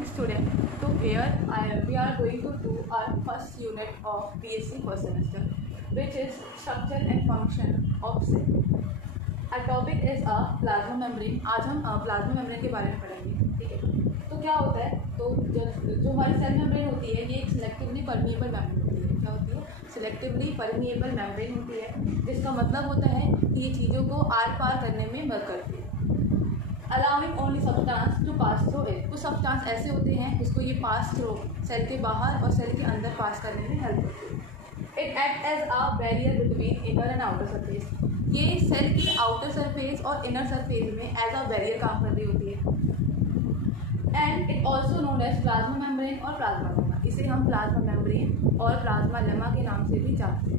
morning student. So here we are going to do our first unit of BSc first semester, which is structure and function of cell. Our topic is a plasma membrane. आज हम plasma membrane के बारे में पढ़ेंगे, ठीक है। तो क्या होता है, तो जो हमारी सेल मेम्ब्रेन होती है ये एक सिलेक्टिवली परमिएबल मेम्ब्रेन होती है। क्या होती है? सिलेक्टिवली परमिएबल मेम्ब्रेन होती है, जिसका मतलब होता है कि ये चीज़ों को आर पार करने में मदद करती है। Allowing only substance to pass through it. कुछ सब्सटेंस ऐसे होते हैं जिसको ये पास थ्रू सेल के बाहर और सेल के अंदर पास करने में हेल्प करती है। It act as a barrier between inner and outer surface. ये सेल की आउटर सरफेस और इनर सरफेस में एज अ बैरियर काम कर रही होती है। And it also known as plasma membrane और प्लाज्मा लेमा। इसे हम प्लाज्मा मेम्ब्रेन और प्लाज्मा लेमा के नाम से भी जानते हैं।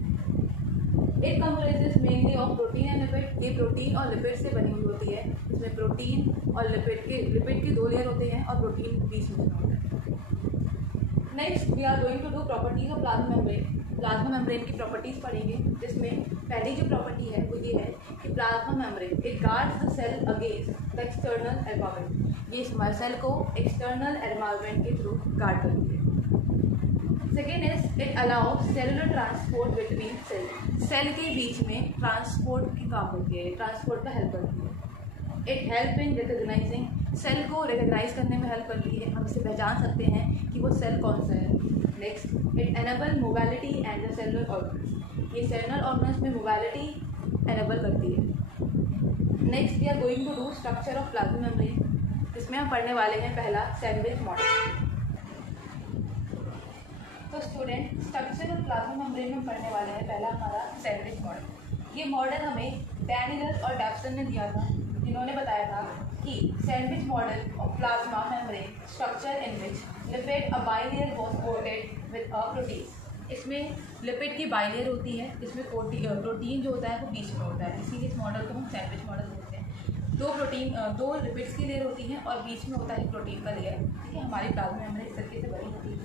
It comprises mainly of protein and lipid. ये प्रोटीन और लिपिड से बनी हुई होती है। इसमें प्रोटीन और लिपिड के दो लेयर होते हैं और प्रोटीन बीच में होता है। Next we are going to do properties of plasma membrane. Plasma membrane की प्रॉपर्टीज पढ़ेंगे, जिसमें पहली जो प्रॉपर्टी है वो ये है कि plasma membrane it guards the cell against the external environment. ये हमारे सेल को एक्सटर्नल एनवायरनमेंट के थ्रू गार्ड करती है। Second is it allows cellular transport between cell. Cell के बीच में ट्रांसपोर्ट की काम होती है, ट्रांसपोर्ट का हेल्प करती है। It help in recognising. Cell को रिकग्नाइज करने में हेल्प करती है, हम इसे पहचान सकते हैं कि वो सेल कौन सा है। Next it enable mobility and the cellular organs. ये सेलुलर ऑर्गन्स में मोबालिटी एनेबल करती है। Next we are going to do structure of plasma membrane. इसमें हम पढ़ने वाले हैं पहला सैंडविच मॉडल। तो student structure of plasma membrane में पढ़ने वाले हैं पहला हमारा सैंडविच मॉडल। ये मॉडल हमें डैनियल और डैप्सन ने दिया था, जिन्होंने बताया था कि sandwich model of plasma membrane structure in which lipid a bilayer was coated with a protein. इसमें लिपिड की बाइलेयर होती है, इसमें प्रोटीन जो होता है वो बीच में होता है, इसीलिए इस मॉडल को हम सैंडविच मॉडल बोलते हैं। दो लिपिड्स की लेयर होती है और बीच में होता है प्रोटीन का लेयर, ठीक है। हमारी प्लाज्मा मेम्ब्रेन इस तरीके से बनी होती है।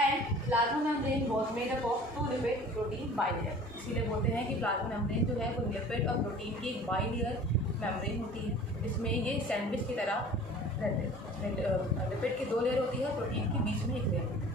And plasma membrane was made up of two lipid protein bilayer. इसीलिए बोलते हैं कि प्लाज्मा मेम्ब्रेन जो है वो लिपिड और प्रोटीन की एक बाइलेयर मेम्ब्रेन होती है, जिसमें ये सैंडविच की तरह रहते हैं। लिपिड की दो लेयर होती है, प्रोटीन की बीच में एक लेयर होती है।